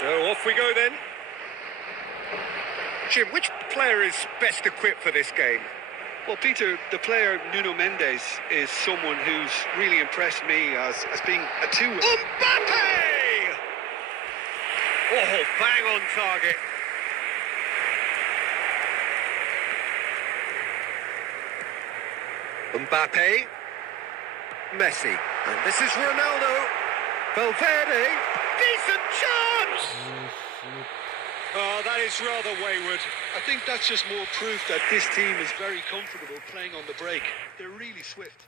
So off we go then. Jim, which player is best equipped for this game? Well, Peter, the player Nuno Mendes is someone who's really impressed me as being a two. Mbappe! Oh, bang on target. Mbappe. Messi. And this is Ronaldo. Valverde. Decent chance! Oh, that is rather wayward. I think that's just more proof that this team is very comfortable playing on the break. They're really swift.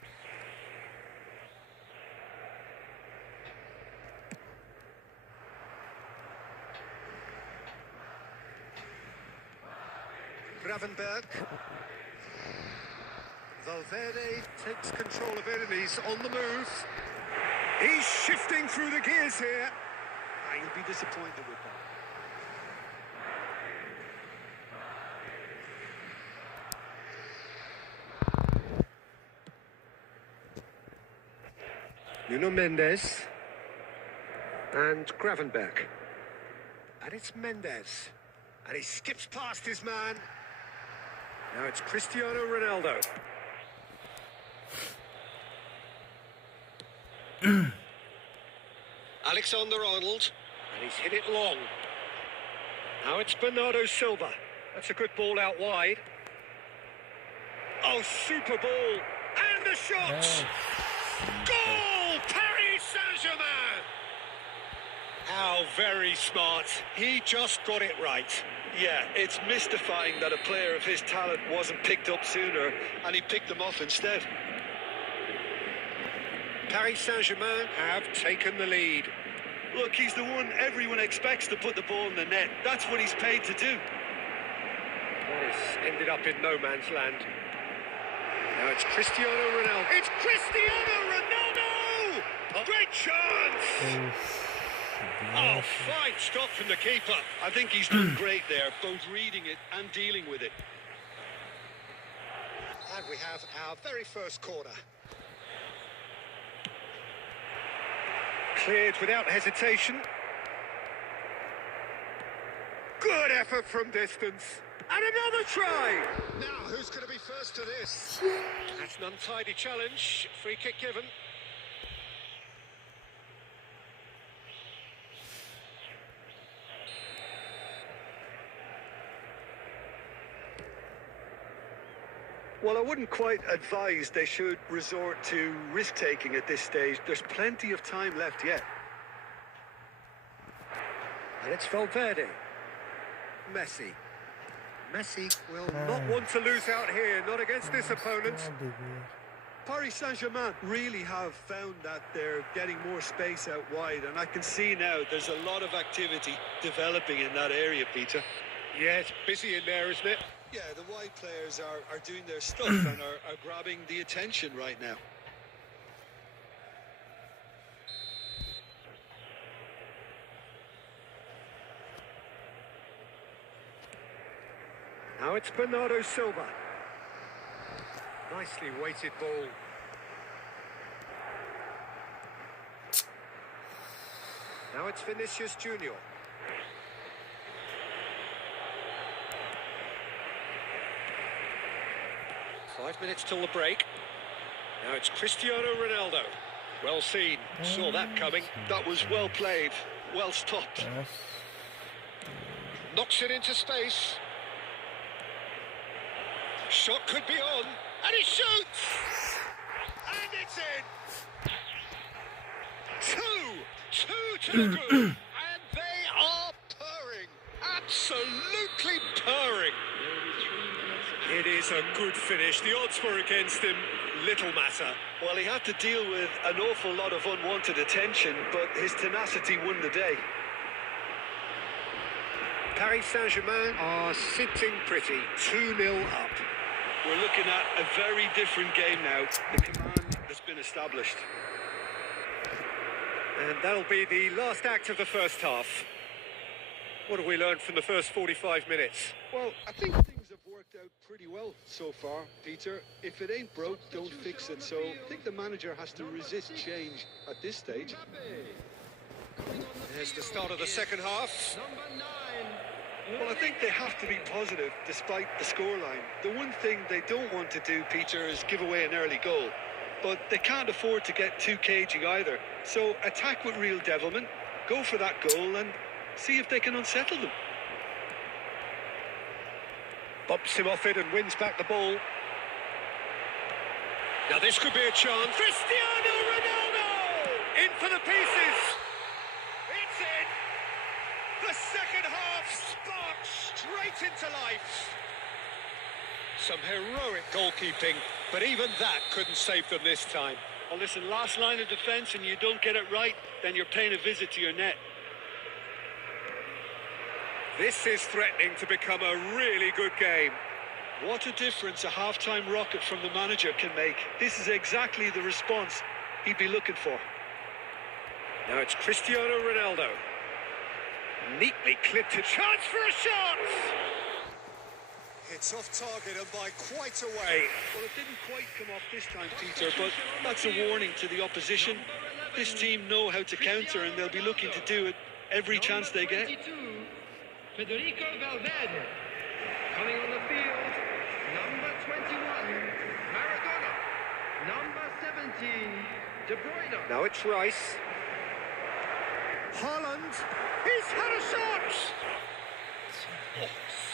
Gravenberg. Valverde takes control of it and he's on the move. He's shifting through the gears here. You'll be disappointed with that. Nuno Mendes and Gravenberg. And it's Mendes. And he skips past his man. Now it's Cristiano Ronaldo. Alexander-Arnold. And he's hit it long. Now it's Bernardo Silva. That's a good ball out wide. Oh, super ball. And the shot. Goal! Paris Saint-Germain. How very smart. He just got it right. Yeah, it's mystifying that a player of his talent wasn't picked up sooner, and he picked them off instead. Paris Saint-Germain have taken the lead. Look, he's the one everyone expects to put the ball in the net. That's what he's paid to do. This ended up in no man's land. Now it's Cristiano Ronaldo. It's Cristiano Ronaldo! A great chance! Oh, fine stop from the keeper. I think he's done great there, both reading it and dealing with it. And we have our very first corner. Cleared without hesitation. Good effort from distance. And another try! Now, who's going to be first to this? That's an untidy challenge. Free kick given. Well, I wouldn't quite advise they should resort to risk-taking at this stage. There's plenty of time left yet. And it's Valverde. Messi. Messi will not want to lose out here, not against this opponent. Paris Saint-Germain really have found that they're getting more space out wide, and I can see now there's a lot of activity developing in that area, Peter. Yeah, it's busy in there, isn't it? Yeah, the wide players are doing their stuff and are grabbing the attention right now. Now it's Bernardo Silva. Nicely weighted ball. Now it's Vinicius Junior. Five minutes till the break. Now it's Cristiano Ronaldo. Well seen. Saw that coming. That was well played, well stopped. Knocks it into space. Shot could be on. And he shoots! And it's in! Two to the good. And they are purring. Absolutely purring. It is a good finish. The odds were against him. Little matter. Well, he had to deal with an awful lot of unwanted attention, but his tenacity won the day. Paris Saint-Germain are sitting pretty. 2-0 up. We're looking at a very different game now. The command has been established. And that'll be the last act of the first half. What have we learned from the first 45 minutes? Well, I think things have worked out pretty well so far, Peter. If it ain't broke, don't fix it. So I think the manager has to resist change at this stage. There's the start of the second half. Well, I think they have to be positive despite the scoreline. The one thing they don't want to do, Peter, is give away an early goal. But they can't afford to get too cagey either. So attack with real devilment, go for that goal and see if they can unsettle them. Bumps him off it and wins back the ball. Now this could be a chance. Cristiano Ronaldo! In for the pieces. It's in. The second half sparks straight into life. Some heroic goalkeeping, but even that couldn't save them this time. Well, listen, last line of defence and you don't get it right, then you're paying a visit to your net. This is threatening to become a really good game. What a difference a half-time rocket from the manager can make. This is exactly the response he'd be looking for. Now it's Cristiano Ronaldo. Neatly clipped, a chance for a shot! It's off target and by quite a way. Well, it didn't quite come off this time, Peter, but that's a warning to the opposition. This team know how to counter and they'll be looking to do it every chance they get. Federico Valverde coming on the field, number 21, Maradona, number 17, De Bruyne. Now it's Rice. Haaland, he's had a shot!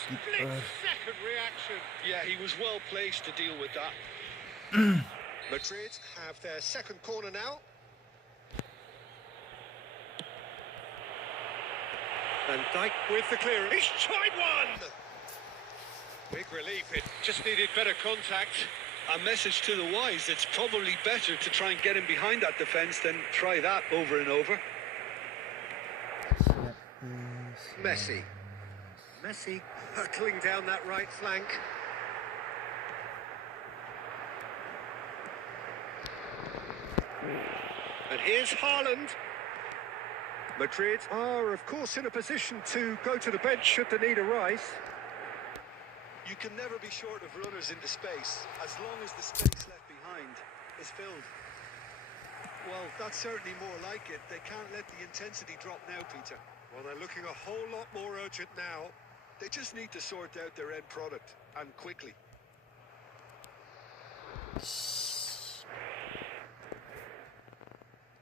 Split-second reaction. Yeah, he was well placed to deal with that. Madrid have their second corner now. Van Dijk with the clearance. He's tried one! Big relief, it just needed better contact. A message to the wise, it's probably better to try and get him behind that defence than try that over and over. Messi. Messi hurtling down that right flank. And here's Haaland. Madrid are, of course, in a position to go to the bench should the need arise. You can never be short of runners into space, as long as the space left behind is filled. Well, that's certainly more like it. They can't let the intensity drop now, Peter. Well, they're looking a whole lot more urgent now. They just need to sort out their end product, and quickly.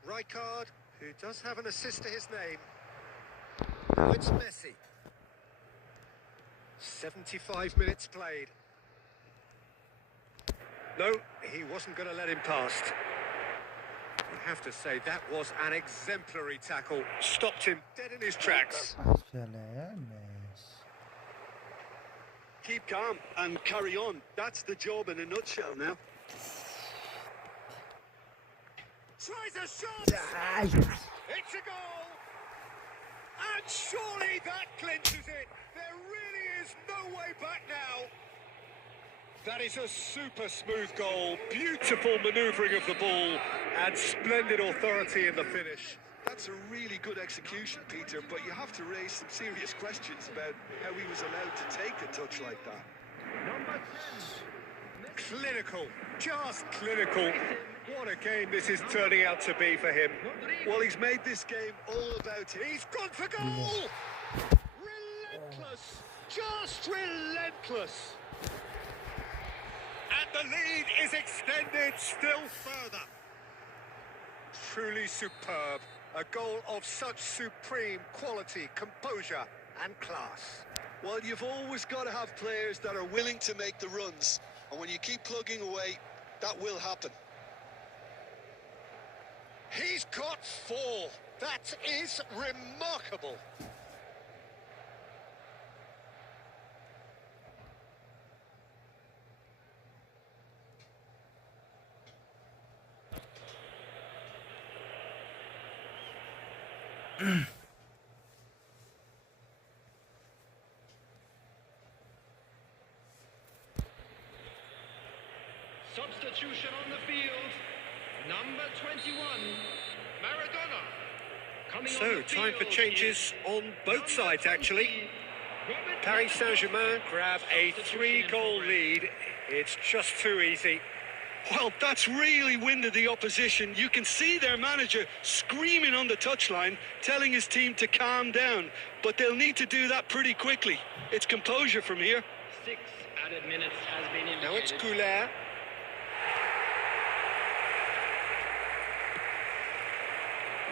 Rijkaard, who does have an assist to his name. Now it's Messi. 75 minutes played. No, he wasn't going to let him past. You have to say that was an exemplary tackle. Stopped him dead in his tracks. Keep calm and carry on. That's the job in a nutshell now. Tries a shot! It's a goal! And surely that clinches it! There really is no way back now! That is a super smooth goal, beautiful manoeuvring of the ball, and splendid authority in the finish. That's a really good execution, Peter, but you have to raise some serious questions about how he was allowed to take a touch like that. Number 10. Clinical, just clinical. What a game this is turning out to be for him. Well, he's made this game all about him. He's gone for goal! Relentless, just relentless. And the lead is extended still further. Truly superb. A goal of such supreme quality, composure and class. Well, you've always got to have players that are willing to make the runs. And when you keep plugging away, that will happen. He's got 4. That is remarkable. Substitution on the field. Number 21, Maradona. Coming on So, the time for field changes is on both sides, actually. Robert Paris Saint-Germain grab a 3-goal lead. It's just too easy. Well, that's really winded the opposition. You can see their manager screaming on the touchline, telling his team to calm down. But they'll need to do that pretty quickly. It's composure from here. 6 added minutes has been indicated. Now it's Goulart.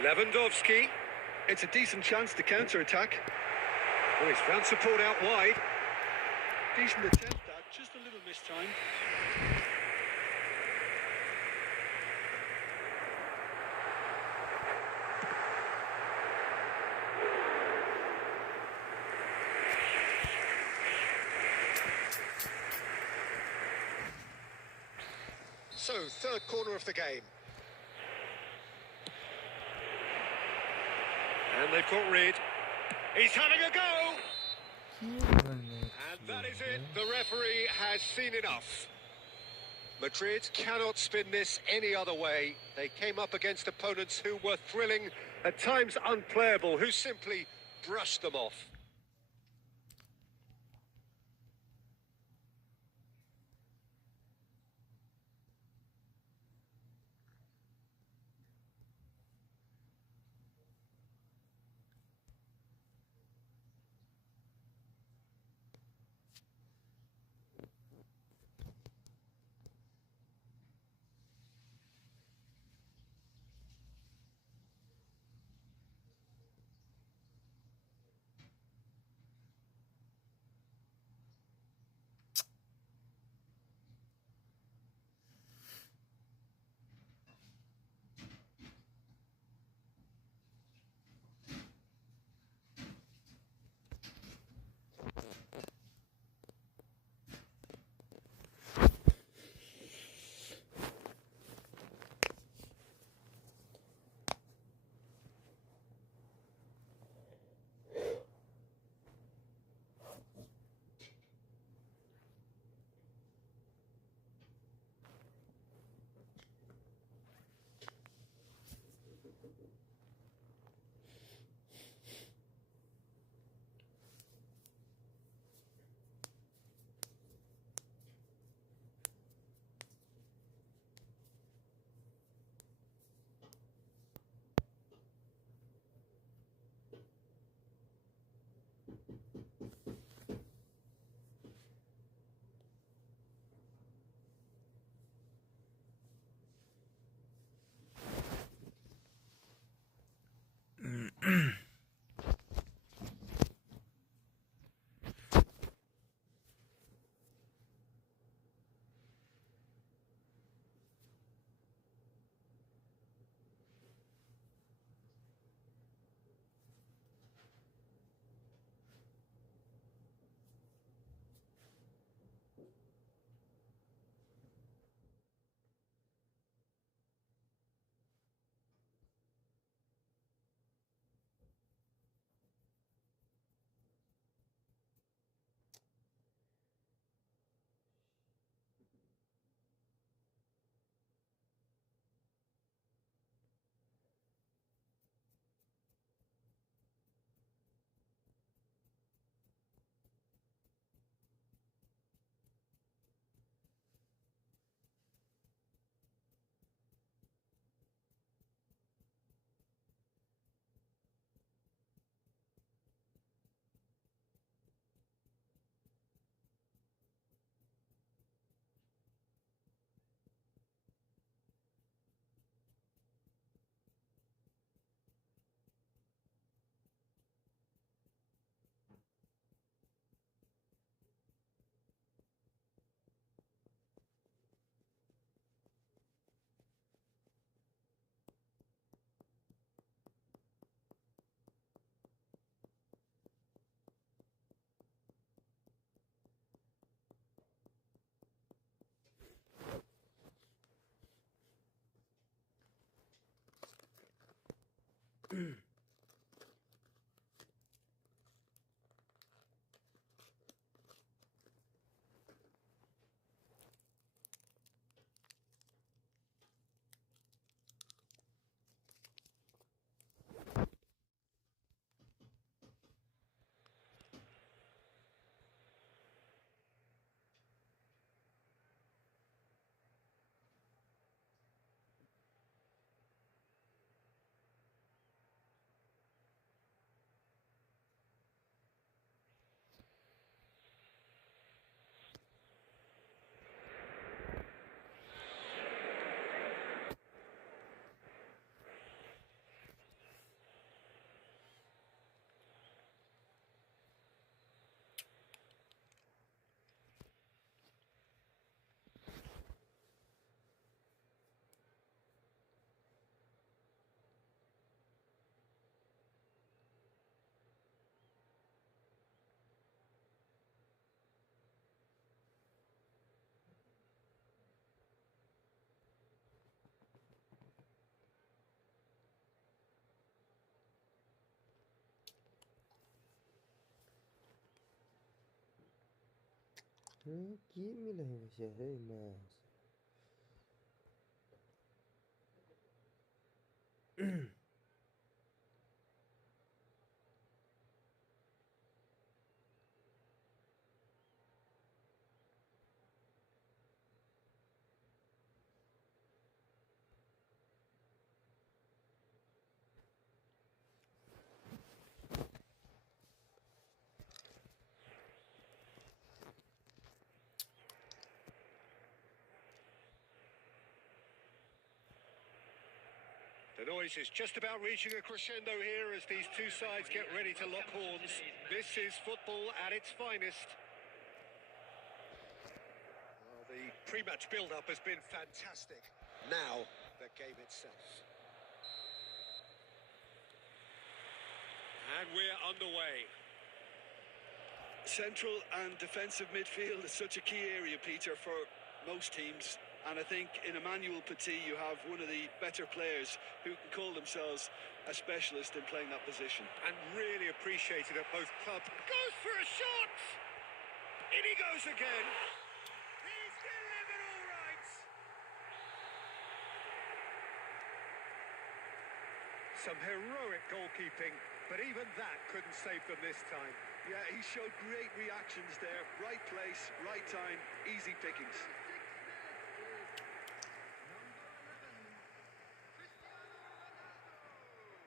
Lewandowski. It's a decent chance to counter-attack. Oh, he's found support out wide. Decent attempt at, just a little mistime. So, third corner of the game. And they've got rid. He's having a go! And that is it. The referee has seen enough. Madrid cannot spin this any other way. They came up against opponents who were thrilling, at times unplayable, who simply brushed them off. Give me the man. The noise is just about reaching a crescendo here as these two sides get ready to lock horns. This is football at its finest. Well, the pre-match build-up has been fantastic. Now, the game itself. And we're underway. Central and defensive midfield is such a key area, Peter, for most teams. And I think in Emmanuel Petit you have one of the better players who can call themselves a specialist in playing that position. And really appreciated at both clubs. Goes for a shot! In he goes again. He's delivered all right. Some heroic goalkeeping, but even that couldn't save them this time. Yeah, he showed great reactions there. Right place, right time, easy pickings.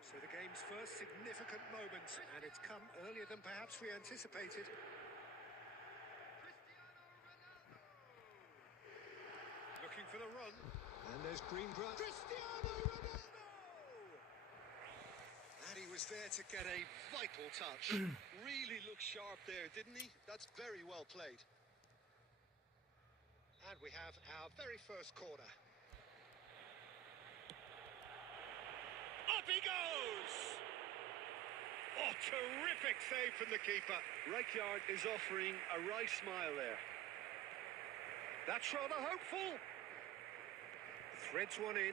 So the game's first significant moment, and it's come earlier than perhaps we anticipated. Looking for the run. And there's green grass. Cristiano Ronaldo! And he was there to get a vital touch. Really looked sharp there, didn't he? That's very well played. And we have our very first corner. Up he goes! Oh, terrific save from the keeper. Rijkaard is offering a wry smile there. That's rather hopeful. Threads one in.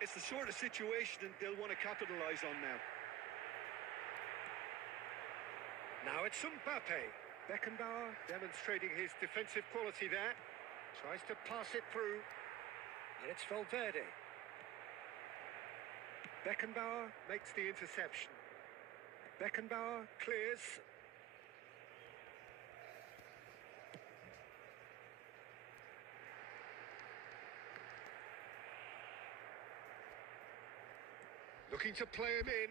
It's the sort of situation they'll want to capitalise on now. Now it's Mbappe. Beckenbauer demonstrating his defensive quality there. Tries to pass it through. And it's Valverde. Beckenbauer makes the interception. Beckenbauer clears. Looking to play him in.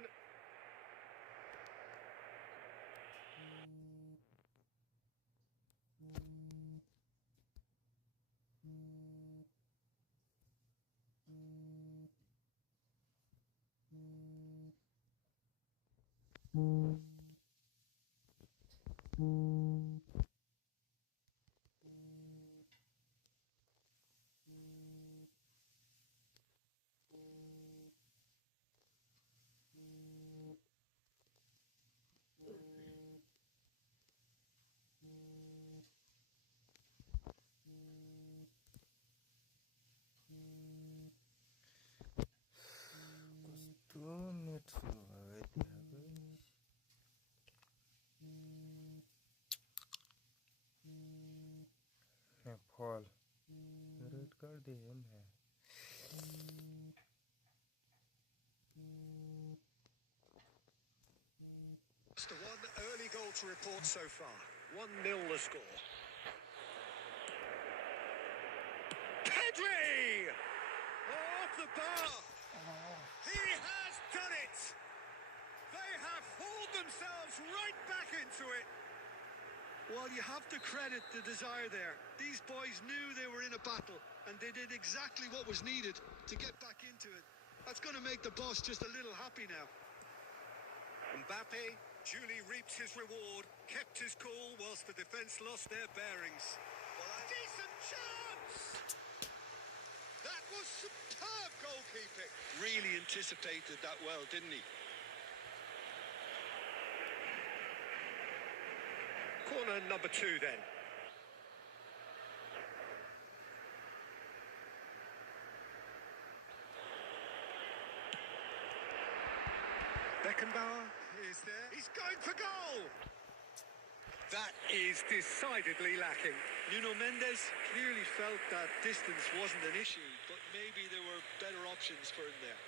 Foul red card दे है Just the one early goal to report so far. 1-0 the score. Pedri! Off the bar! He has done it! They have hauled themselves right back into it. Well, you have to credit the desire there. These boys knew they were in a battle, and they did exactly what was needed to get back into it. That's going to make the boss just a little happy now. Mbappe duly reaps his reward, kept his cool whilst the defence lost their bearings. Well, a decent chance! That was superb goalkeeping. Really anticipated that well, didn't he? Corner number 2 then. Beckenbauer is there. He's going for goal! That is decidedly lacking. Nuno Mendes clearly felt that distance wasn't an issue, but maybe there were better options for him there.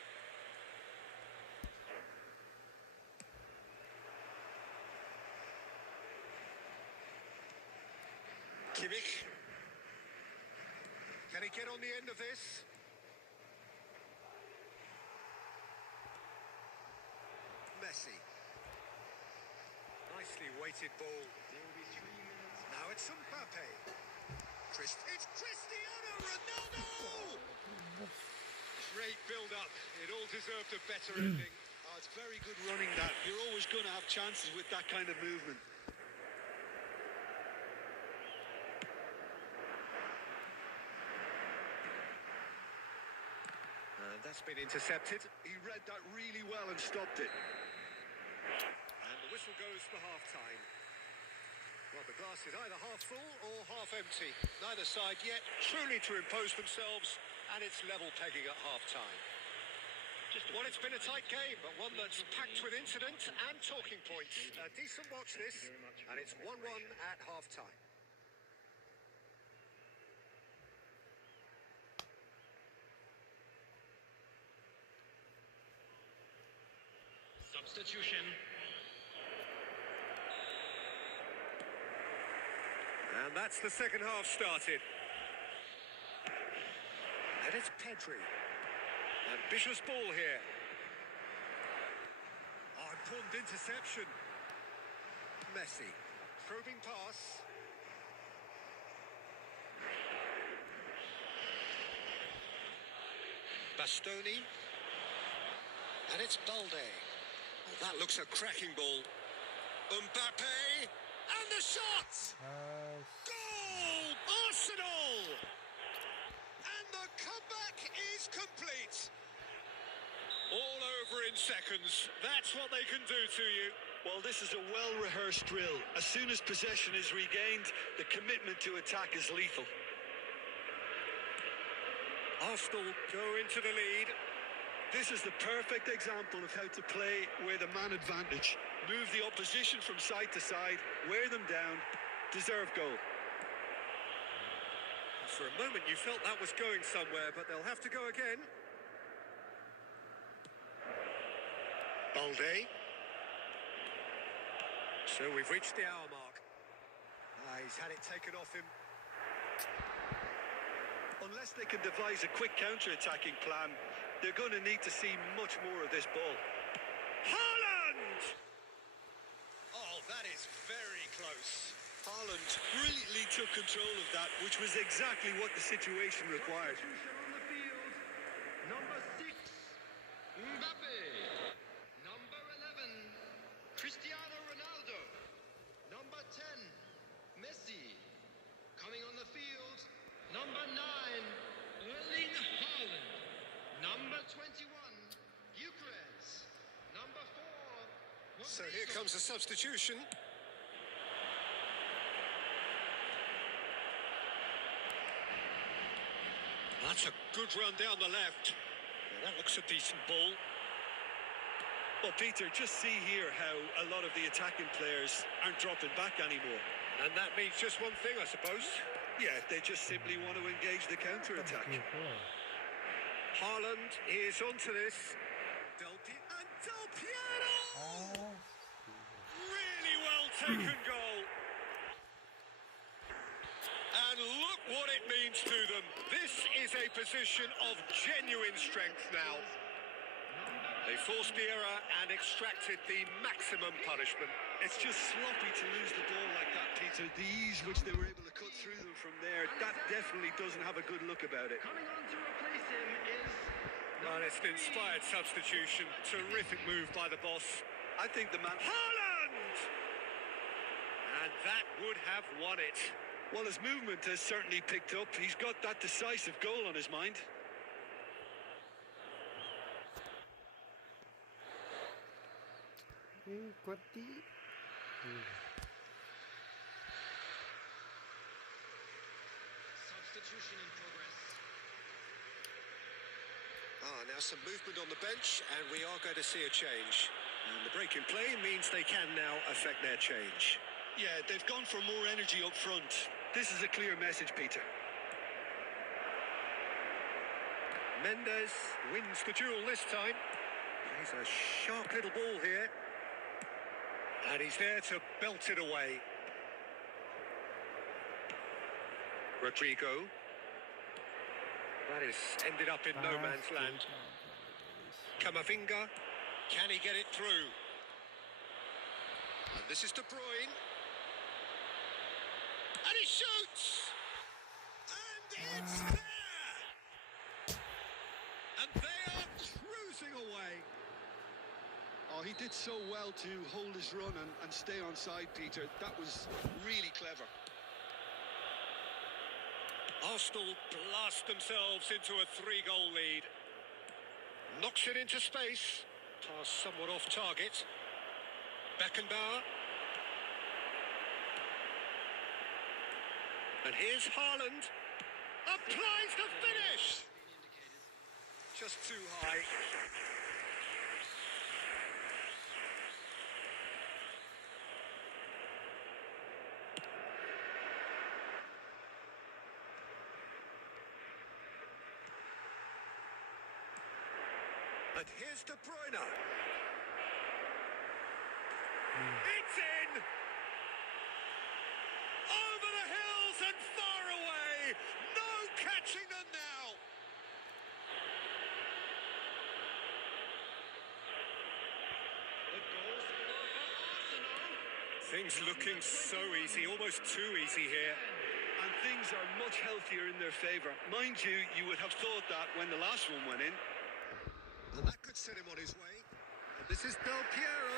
Kimmich. Can he get on the end of this? Messi. Nicely weighted ball. Now it's Mbappe. It's Cristiano Ronaldo! Great build-up. It all deserved a better ending. Oh, it's very good running that. You're always going to have chances with that kind of movement. And that's been intercepted. He read that really well and stopped it. And the whistle goes for half-time. Well, the glass is either half full or half empty. Neither side yet truly to impose themselves, and it's level pegging at half-time. Well, it's been a tight game, but one that's packed with incident and talking points. A decent watch this, and it's 1-1 at half-time. Substitution. And that's the second half started. And it's Pedri. Ambitious ball here. Important interception. Messi. Probing pass. Bastoni. And it's Balde. Oh, that looks a cracking ball. Mbappe. And the shot! Nice. Goal! Arsenal! And the comeback is complete. All over in seconds. That's what they can do to you. Well, this is a well-rehearsed drill. As soon as possession is regained, the commitment to attack is lethal. Arsenal go into the lead. This is the perfect example of how to play with a man advantage. Move the opposition from side to side, wear them down, deserve goal. For a moment you felt that was going somewhere, but they'll have to go again. Balde. So we've reached the hour mark. He's had it taken off him. Unless they can devise a quick counter-attacking plan, they're going to need to see much more of this ball. Haaland! Oh, that is very close. Haaland brilliantly took control of that, which was exactly what the situation required. Substitution on the field. Number 6, Mbappe. Number 11, Cristiano Ronaldo. Number 10, Messi. Coming on the field, number 9, Erling Haaland. Number 21, Gyökeres. Number 4, So here comes a substitution. That's a good run down the left. Yeah, that looks a decent ball. Well, Peter, just see here how a lot of the attacking players aren't dropping back anymore. And that means just one thing, I suppose. Yeah, they just simply want to engage the counter-attack. Haaland is onto this. Del Piero! Oh, Really well taken goal. And look what it means to them. This is a position of genuine strength now. They forced the error and extracted the maximum punishment. It's just sloppy to lose the ball like that, Peter. The ease which they were able to cut through them from there, that definitely doesn't have a good look about it. Coming on to replace him is Well, it's an inspired substitution. Terrific move by the boss. I think the man... Haaland! And that would have won it. Well, his movement has certainly picked up. He's got that decisive goal on his mind. Quati. substitution in progress. Now some movement on the bench, and we are going to see a change. And the break in play means they can now affect their change. Yeah, they've gone for more energy up front. This is a clear message, Peter. Mendes wins the duel this time. He's a sharp little ball here. And he's there to belt it away. Rodrigo. That is ended up in no man's land. Camavinga. Can he get it through? And this is De Bruyne. And he shoots! And it's there! And they are cruising away. Oh, he did so well to hold his run and stay on side, Peter. That was really clever. Arsenal blast themselves into a 3-goal lead. Knocks it into space. Pass somewhat off target. Beckenbauer. And here's Haaland. Applies the finish! Just too high. And here's De Bruyne. It's in! Over the hills and far away! No catching them now! The goal scorer Things looking so easy, almost too easy here. And things are much healthier in their favour. Mind you, you would have thought that when the last one went in. And that could set him on his way. And this is Del Piero.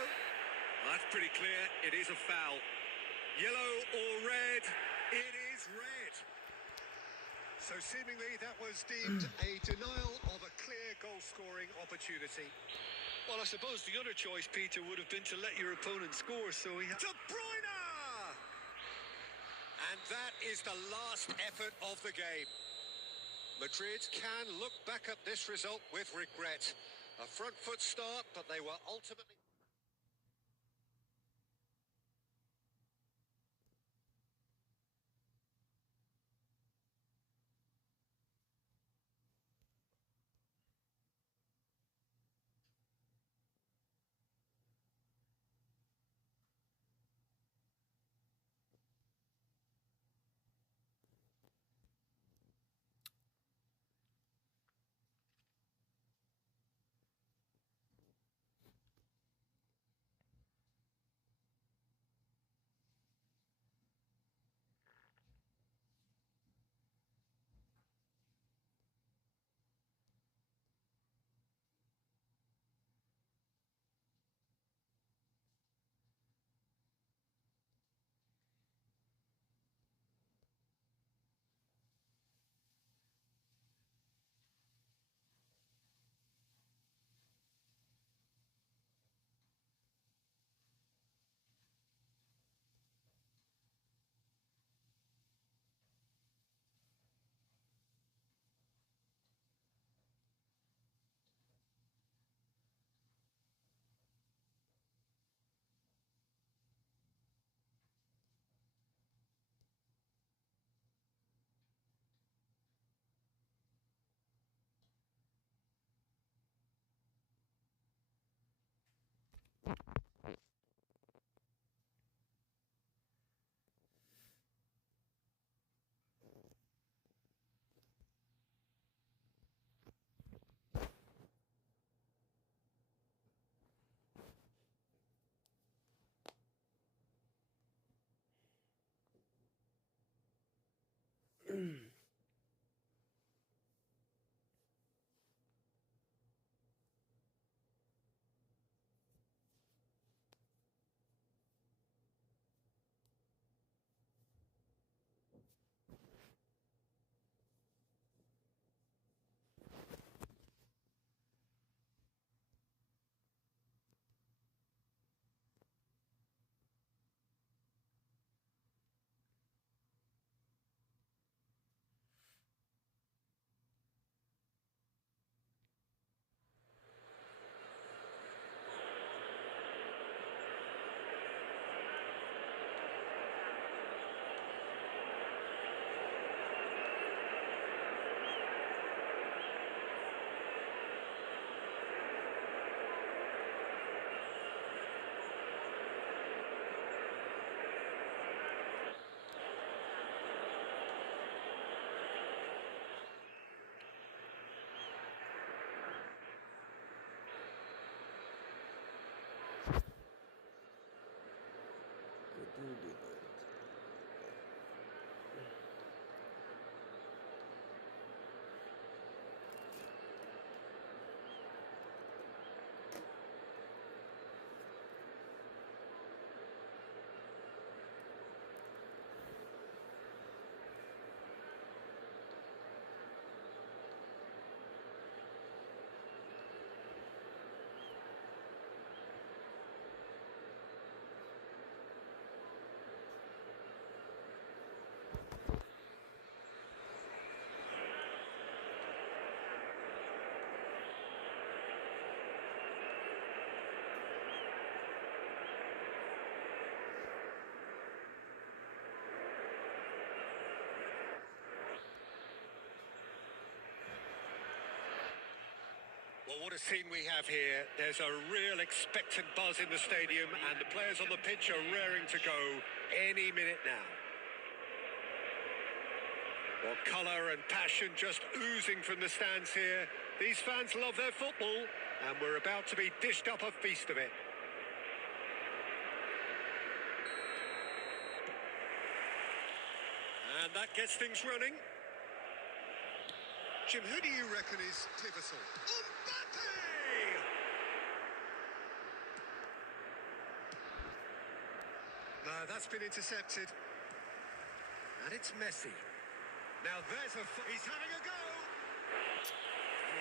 Well, that's pretty clear. It is a foul. Yellow or red? It is red. So seemingly that was deemed a denial of a clear goal-scoring opportunity. Well, I suppose the other choice, Peter, would have been to let your opponent score, so he... De Bruyne! And that is the last effort of the game. Madrid can look back at this result with regret. A front foot start, but they were ultimately... Well, what a scene we have here. There's a real expectant buzz in the stadium, and the players on the pitch are raring to go any minute now. Well, colour and passion just oozing from the stands here. These fans love their football, and we're about to be dished up a feast of it. And that gets things running. Jim, who do you reckon is pivotal? Mbappe! No, that's been intercepted. And it's Messi. Now there's he's having a go!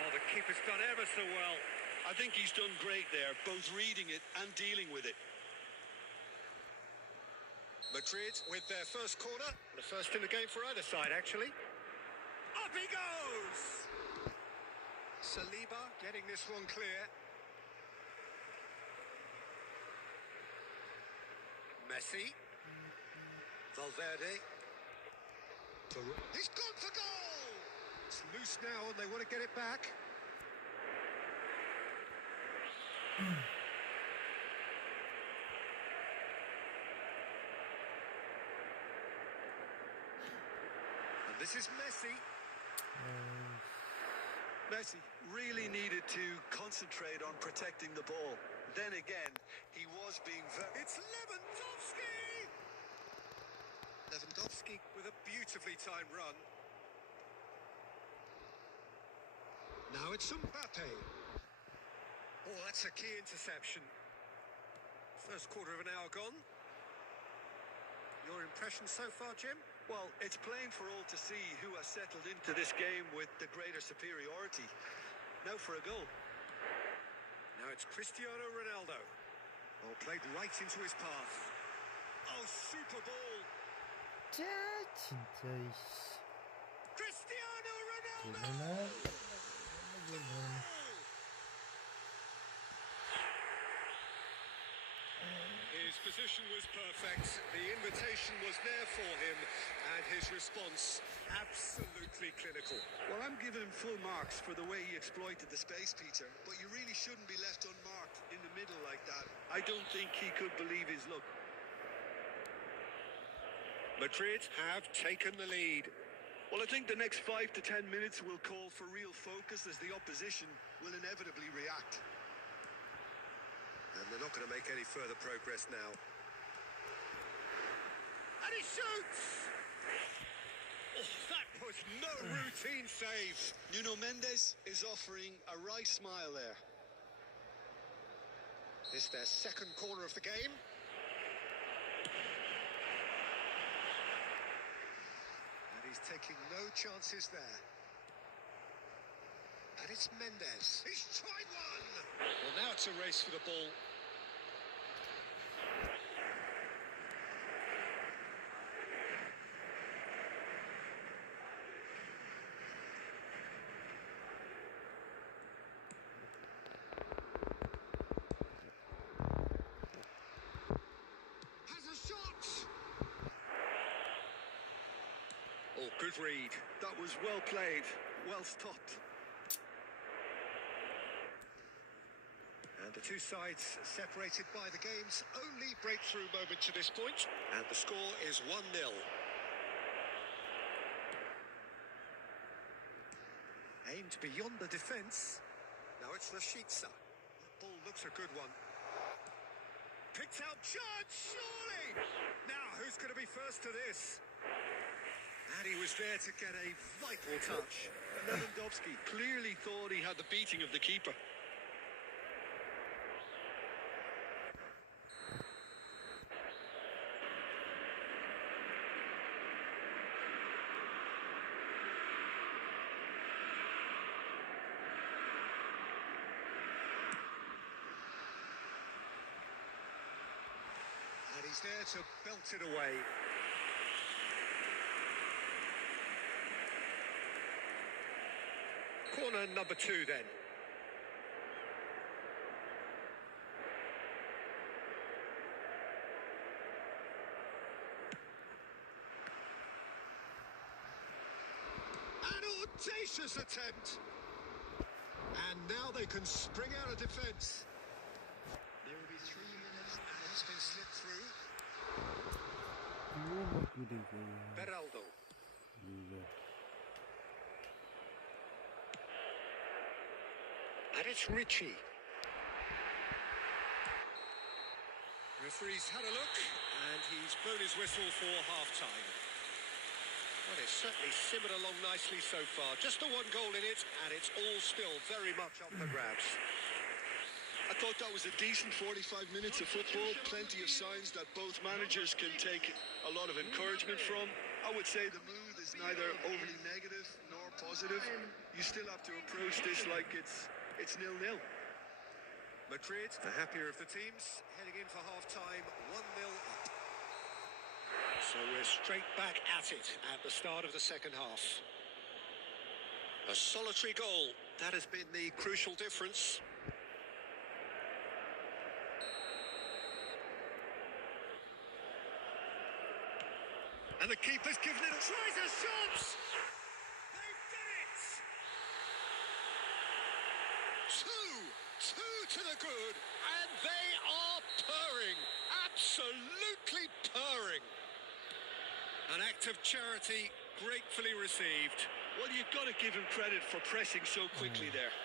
Oh, the keeper's done ever so well. I think he's done great there, both reading it and dealing with it. Madrid with their first corner. The first in the game for either side, actually. Up he goes! Saliba getting this one clear. Messi. Valverde. He's gone for goal! It's loose now and they want to get it back. And this is Messi. Messi really needed to concentrate on protecting the ball. Then again, he was being very... It's Lewandowski! Lewandowski with a beautifully timed run. Now it's Mbappe. Oh, that's a key interception. First quarter of an hour gone. Your impression so far, Jim? Well, it's plain for all to see who has settled into this game with the greater superiority. Now for a goal. Now it's Cristiano Ronaldo. Oh, played right into his path. Oh, super ball. 진짜 Cristiano Ronaldo! His position was perfect. The invitation was there for him, and his response absolutely clinical. Well, I'm giving him full marks for the way he exploited the space, Peter. But you really shouldn't be left unmarked in the middle like that. I don't think he could believe his luck. Madrid have taken the lead. Well, I think the next 5 to 10 minutes will call for real focus as the opposition will inevitably react. And they're not going to make any further progress now. And he shoots! Oh, that was no routine save. Nuno Mendes is offering a wry smile there. It's their second corner of the game. And he's taking no chances there. And it's Mendes. He's tried one! Well, now it's a race for the ball. Has a shot! Oh, good read. That was well played, well stopped. And the two sides separated by the game's only breakthrough moment to this point. And the score is 1-0. Aimed beyond the defence. Now it's Rashica. That ball looks a good one. Picked out Judge, surely! Now, who's going to be first to this? And he was there to get a vital touch. Lewandowski clearly thought he had the beating of the keeper. And he's there to belt it away. Corner number 2 then. An audacious attempt. And now they can spring out of defence. There will be 3 minutes. And it's been slipped through. 너무 그리고 Beraldo. 이게 And it's Richie. Referee's had a look, and he's blown his whistle for half-time. Well, it's certainly simmered along nicely so far. Just the one goal in it, and it's all still very much up for grabs. I thought that was a decent 45 minutes of football. Plenty of signs that both managers can take a lot of encouragement from. I would say the mood is neither overly negative nor positive. You still have to approach this like it's 0-0. Madrid, the happier of the teams, heading in for half-time, 1-0 up. So we're straight back at it at the start of the second half. A solitary goal, that has been the crucial difference. And the keeper's given it a tries a shot! They've done it! Two to the good, and they are purring, absolutely purring. An act of charity gratefully received. Well, you've got to give him credit for pressing so quickly there.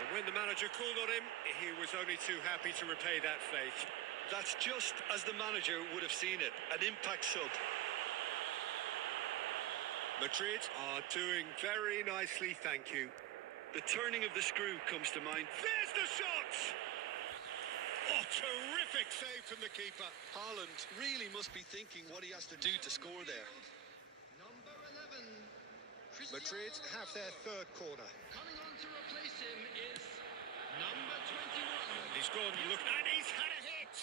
And when the manager called on him, he was only too happy to repay that faith. That's just as the manager would have seen it, an impact sub. Madrid are doing very nicely, thank you. The turning of the screw comes to mind. There's the shot! Oh, terrific save from the keeper. Haaland really must be thinking what he has to do to score there. Number 11. Madrid have their third corner. Coming on to replace him is number 21. And he's gone, look, and he's had a hit!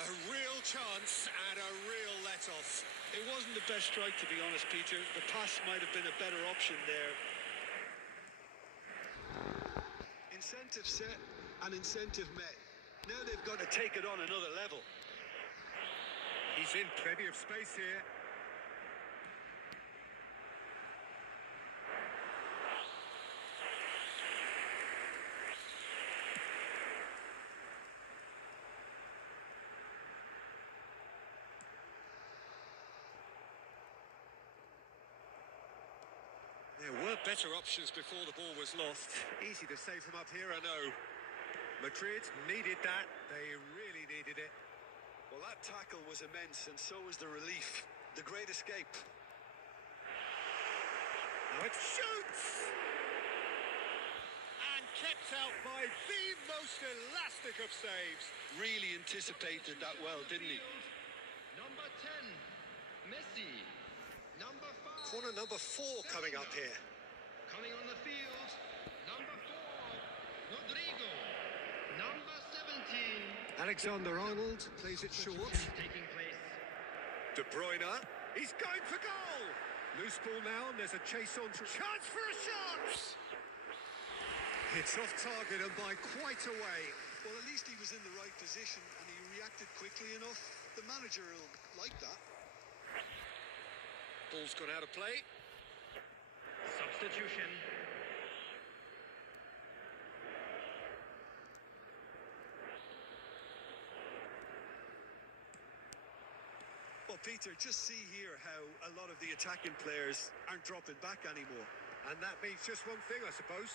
A real chance and a real let-off. It wasn't the best strike, to be honest, Peter. The pass might have been a better option there. Incentive set and incentive met. Now they've got to take it on another level. He's in plenty of space here. There were better options before the ball was lost. Easy to say from up here, I know. Madrid needed that. They really needed it. Well, that tackle was immense, and so was the relief. The great escape. Now it shoots! And kept out by the most elastic of saves. Really anticipated that well, didn't he? Number 10. Messi. Number 5. Corner number 4 coming up here. Coming on the field. Number 4. Rodrigo. Number 17. Alexander-Arnold plays it short. Taking place. De Bruyne, he's going for goal. Loose ball now, and there's a chase on. Chance for a shot! It's off target and by quite a way. Well, at least he was in the right position and he reacted quickly enough. The manager will like that. Ball's gone out of play. Substitution. Well, Peter, just see here how a lot of the attacking players aren't dropping back anymore. And that means just one thing, I suppose.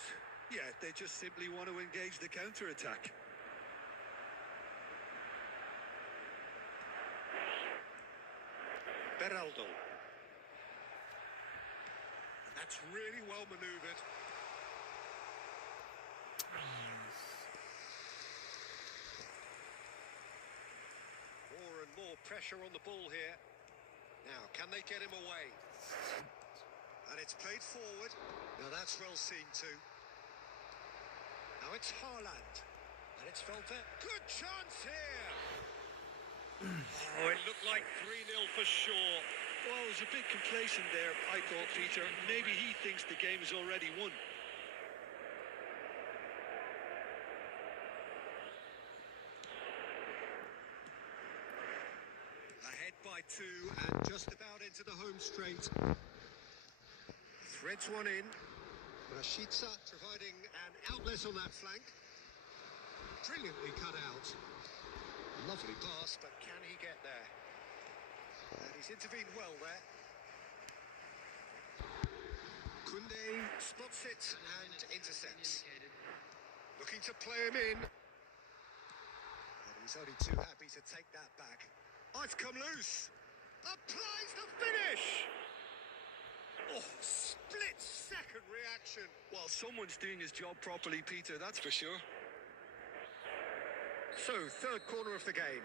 Yeah, they just simply want to engage the counter-attack. Beraldo. And that's really well manoeuvred. More and more pressure on the ball here. Now, can they get him away? And it's played forward. Now that's well seen too. Now it's Haaland. And it's Velvet. Good chance here! Oh, it looked like 3-0 for sure. Well, it was a bit complacent there, I thought, Peter. Maybe he thinks the game is already won. Ahead by 2 and just about into the home straight. Threads one in. Rashica providing an outlet on that flank. Brilliantly cut out. Lovely pass, but can he get there? And he's intervened well there. Koundé spots it and intercepts. Looking to play him in. And he's only too happy to take that back. Oh, it's come loose. Applies the finish! Oh, split-second reaction. Well, someone's doing his job properly, Peter, that's for sure. So, third corner of the game.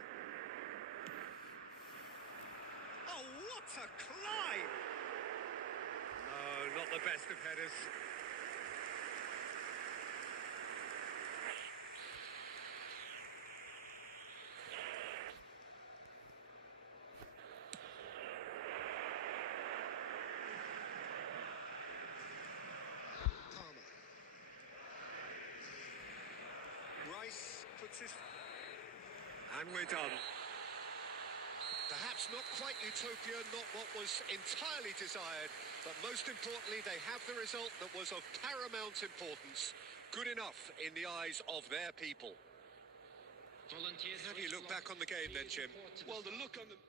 Oh, what a climb! No, not the best of headers. Rice puts his... And we're done. Perhaps not quite utopia, not what was entirely desired, but most importantly, they have the result that was of paramount importance. Good enough in the eyes of their people. Volunteers. How do you look back on the game then, Jim? Well, the look on them...